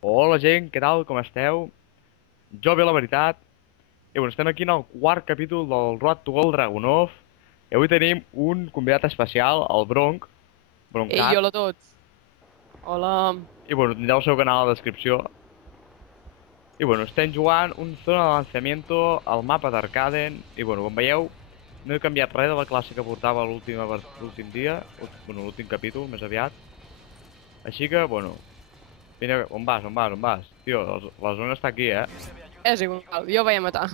Hola gent, què tal? Com esteu? Jo bé, la veritat. I bueno, estem aquí en el quart capítol del Road to Gold Dragunov. I avui tenim un convidat especial, el Ei, Broncat. hola a tots. Hola. I bueno, tindreu el seu canal a la descripció. I bueno, estem jugant un zona de lanzamiento al mapa d'Arcaden. I bueno, com veieu, no he canviat res de la classe que portava l'últim dia. Bueno, l'últim capítol, més aviat. Així que, bueno, vine, on vas, on vas, on vas? Tio, la zona està aquí, eh? És igual, jo vaig a matar.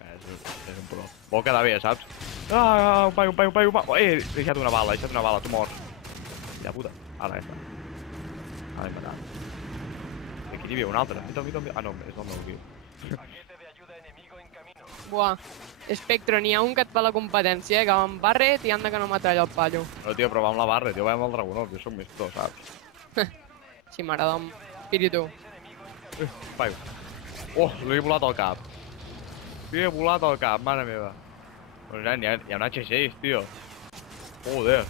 És un pro. Vol quedar bé, saps? Ah, un paio, un paio, un paio, un paio. He deixat una bala, tu mors. Ja puta. Ara, ja està. Ara l'he matat. I aquí n'hi havia un altre. Mira. Ah, no, és el meu equip. Buah. Spectro, n'hi ha un que et fa la competència, que va amb Barret i anda que no m'atralla el pallo. No, tio, però va amb la barra, tio, va amb el Dragunov. Jo soc més pro, saps? Si m'agrada amb espíritu. Paio. Oh, l'he volat al cap. L'he volat al cap, mare meva. Doncs ja, hi ha un H6, tio. Joder.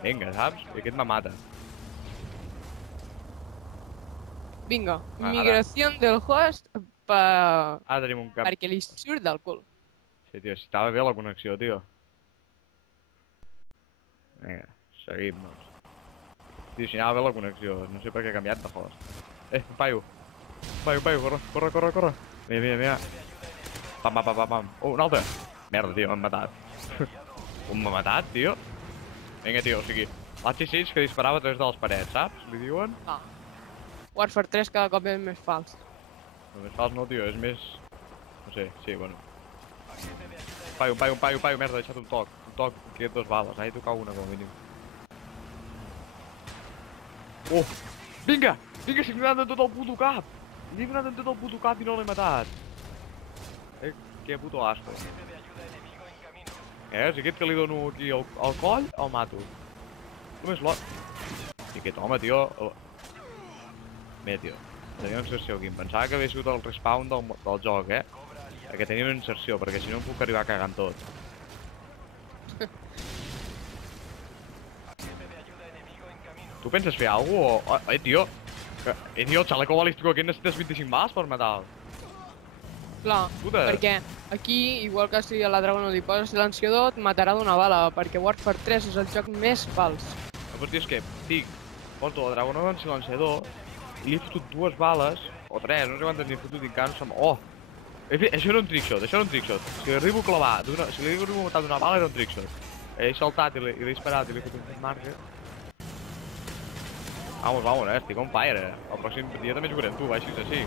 Vinga, saps? I aquest me mata. Vinga, Ara, migració del host ara tenim un cap. perquè li surt del cul. Sí, tio, si estava bé la connexió, tio. Vinga, seguim, doncs. Tio, si anava bé la connexió, no sé per què ha canviat de host. Paio. Paio, corre. Mira. Pam. Oh, un altre. Merda, tio, m'han matat. On m'ha matat, tio? Vinga, tio, o sigui, l'H6 que disparava a través de les parets, saps? Li diuen? Ah. Warfare 3 cada cop és més fals. No, més fals no, tio, és més... No sé, sí, bueno. Paio, merda, he deixat un toc. Un toc, que hi ha 2 bales, he tocat una com a mínim. Oh! Vinga, si m'he donat en tot el puto cap! Li he donat en tot el puto cap i no l'he matat. Que puto asco. Si aquest que li dono aquí al coll, el mato. Només l'ho... I aquest home, tio... Bé, tio, tenia una inserció aquí. Em pensava que havia sigut el respawn del joc, Perquè tenia una inserció, perquè si no em puc arribar cagant tot. Tu penses fer alguna cosa o... tio! Tio, el xaleco balístico aquí necessites 25 bales per matar-lo. Clar, Puta. perquè aquí, igual que si a la Dragon li poses silenciador, et matarà d'una bala, perquè Warfare 3 és el joc més fals. No, però tio, és que, porto la Dragon en silenciador i li he fotut 2 bales, o 3, no sé quantes n'he fotut i encara no se'm... Oh! Això era un trickshot. Si l'arribo a clavar, si l'arribo a matar d'una bala era un trickshot. He saltat i l'he disparat i l'he fet un marca. Vamos, estic on fire, El pròxim dia també jugaré amb tu, així és així.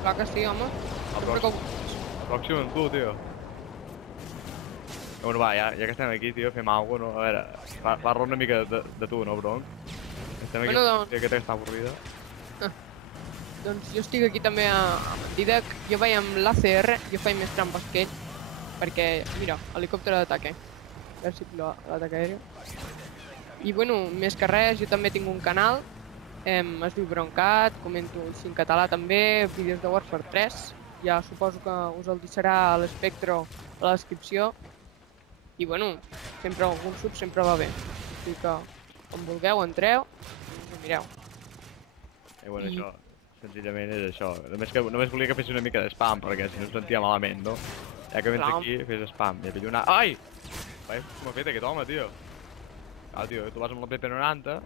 Clar que sí, home. El pròxim amb tu, tio. Bueno, va, ja que estem aquí, tio, fem alguna cosa, no? A veure, parla una mica de tu, no, Bronc? Estem aquí, aquesta està avorrida. Doncs jo estic aquí també a Didac. Jo vaig amb l'ACR, jo faig més trampes que ell. Perquè, mira, helicòpter d'ataque. A veure si pillo l'atac aeri. I bueno, més que res, jo també tinc un canal. Es diu Broncat, comento en català també, vídeos de Warfare 3. Ja suposo que us el deixarà a l'Espectro a la descripció. I bueno, sempre algun sub sempre va bé. Així que, com vulgueu, entreu i ho mireu. Bueno, això, senzillament és això. Només volia que fes una mica de spam, perquè si no em sentia malament, no? Ja que vens aquí, fes spam. I pillo una... Ai! Vai, com ha fet aquest home, tio? Ah, tio, tu vas amb la PP90.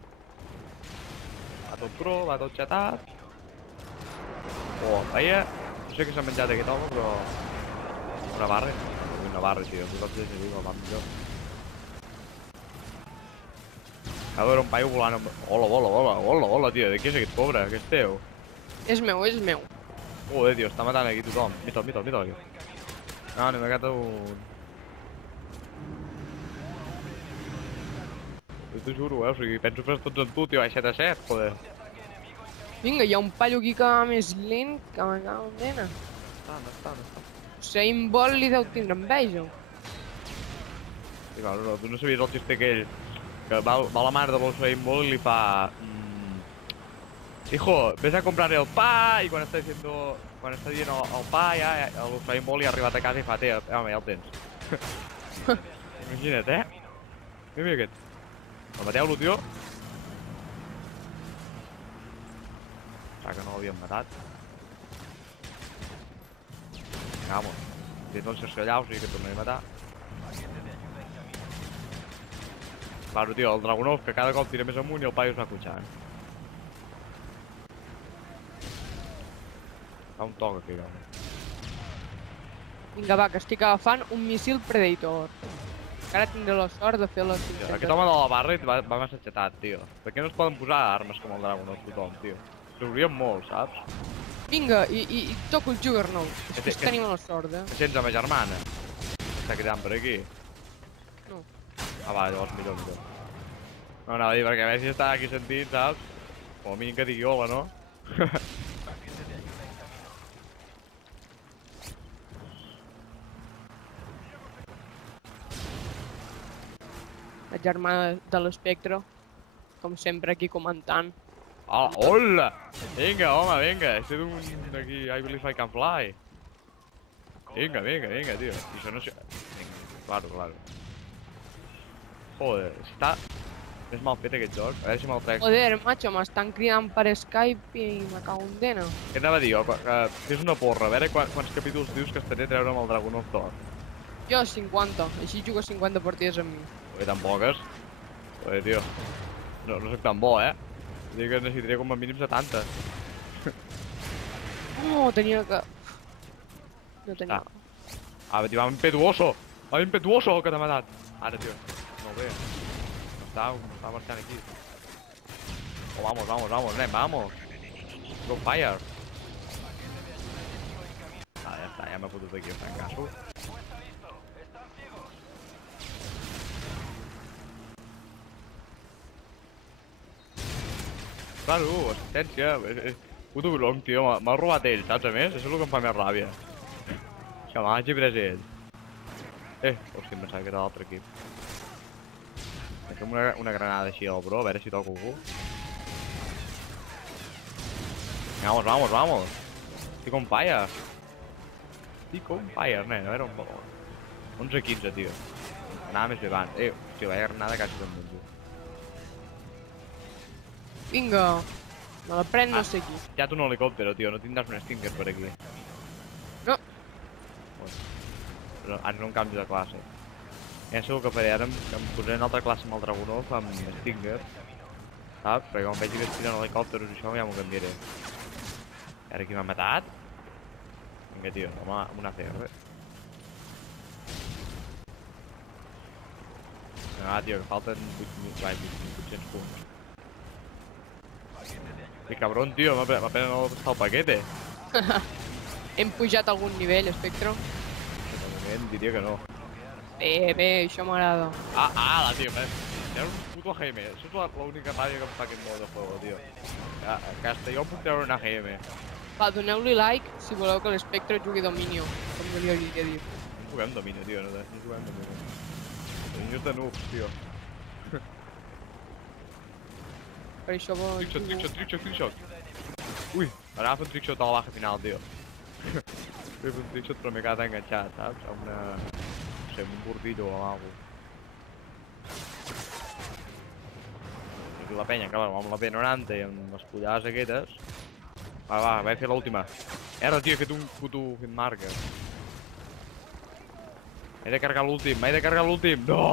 Va tot pro, va tot xatat. Oh, veia... No sé què s'ha menjat aquest home, però... Una barra. Una barra, tio. Tu saps llegir, el vam millor. A veure, un paio volant amb... Hola, tio, de qui és aquest pobre? Què és teu? És meu. Joder, tio, està matant aquí tothom. Mira-te'l aquí. No, n'he matat un... Jo t'ho juro, o sigui, penso fer tots amb tu, tio, vaig 7-7, joder. Vinga, hi ha un pallo aquí que va més lent que me cago en nena. Està. Usain Bolt li deu tindre enveja. Sí, clar, no, tu no sabies el xiste aquell, que va la mare de l'Usain Bolt i li fa... Hijo, ves a comprar el pa, i quan està dient el pa, ja l'Usain Bolt ja ha arribat a casa i fa, home, ja el tens. Imagina't, Mira aquest. El mateu-lo, tio. que no l'havien matat. Vamos. Si no el cerció allà, o sigui que tornaré a matar. Claro, tio, el Dragunov que cada cop tira més amunt i el paio es va cotxant. Fa un toc aquí, home. Vinga, va, que estic agafant un missil Predator. Encara tindré la sort de fer les 500. Aquest home de la barra va massa xatat, tio. Per què no es poden posar armes com el Dragunov tothom, tio? S'obrien molt, saps? Vinga, i toco el Juggernaut. És que tenim la sort, Que sents a ma germana? Està cridant per aquí. No. Ah, va, llavors millor. No, anava a dir, perquè a veure si està aquí sentint, saps? Com a mínim que digui hola, no? La germana de l'Espectre, com sempre aquí comentant. Ah, hola! Vinga, home, vinga. Este d'un aquí, I believe I can fly. Vinga, tio. I això no sé... Claro. Joder, està... És mal fet aquest joc. A veure si me'l trec. Joder, macho, m'estan cridant per Skype i me cago en dena. Què anava a dir, que fes una porra, a veure quants capítols dius que estaré a treure amb el Dragunov d'or. Jo 50, així jugo 50 partides amb mi. Oi, tan poques. Oi, tio. No soc tan bo, eh? Vull dir que necessitaria com a mínim 70. No, tenia que... No tenia... Tio, va impetuoso! Va impetuoso que t'ha matat! Ara, tio. Molt bé. Està marxant aquí. Oh, vamos, nen, vamos! Go fire! Ah, ja està, ja m'ha fotut aquí el francasso. Claro, assistència. Puto bronc, tio, m'ha robat ell, saps a més? Això és el que em fa més ràbia. Que m'hagi pres ell. Hòstia, em pensava que era l'altre equip. Deixa'm una granada així al bro, a veure si toco algú. Vamos. Estic on fire. Nen, a veure on... 11-15, tio. Anava més davant. Hòstia, vaya granada quasi se'n menjo. Vinga, me la pren no sé qui. Ja un helicòptero, tio, no tindràs un Stinger per aquí. No. Però ara no em canvi de classe. Ja sé el que faré, ara em posaré en altra classe amb el Dragunov, amb Stinger. Saps? Perquè quan vegi que es tiren helicòpteros i això ja m'ho canviaré. I ara qui m'ha matat? Vinga, tio, amb una ACR. Ah, tio, que falten 800 punts. Que cabrón, tio, m'apenas no està el paquete. Hem pujat algun nivell, Espectro? De moment diria que no. Bé, això m'agrada. Ah, tio, era un puto AGM. Això és l'única ràbia que em fa aquest mode de juego, tio. A Castelló puc treure un AGM. Va, doneu-li like si voleu que l'Espectro jugui Dominio, com jo li hauria dit. No juguem Dominio, tio, no juguem Dominio. Dominio és de noobs, tio. Per això vol... Trickshot. Ui, ara va fer un trickshot a la baja final, tio. Vaig fer un trickshot però m'he quedat enganxat, saps? Amb una... no sé, amb un bordillo o amb alguna cosa. Aquí la penya, clar, amb la P90 i amb les pollades aquestes. Va, vaig fer l'última. Tio, he fet un puto hitmarker. M'he de carregar l'últim, No!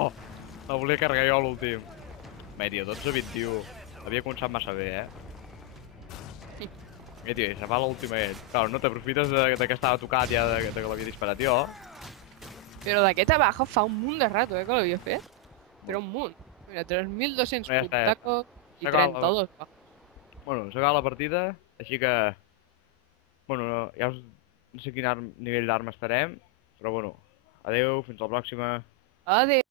No volia carregar jo l'últim. Tio, 12-21. Havia començat massa bé, tio, i se fa l'última ell. Clar, no t'aprofites de que estava tocat ja, de que l'havia disparat jo. Però d'aquesta baja fa un munt de rato, que l'havia fet. Però un munt. Mira, 3.200 puntacos i 32. Bueno, s'ha acabat la partida, així que... Bueno, ja no sé quin nivell d'arma estarem, però bueno, adeu, fins la pròxima. Adeu.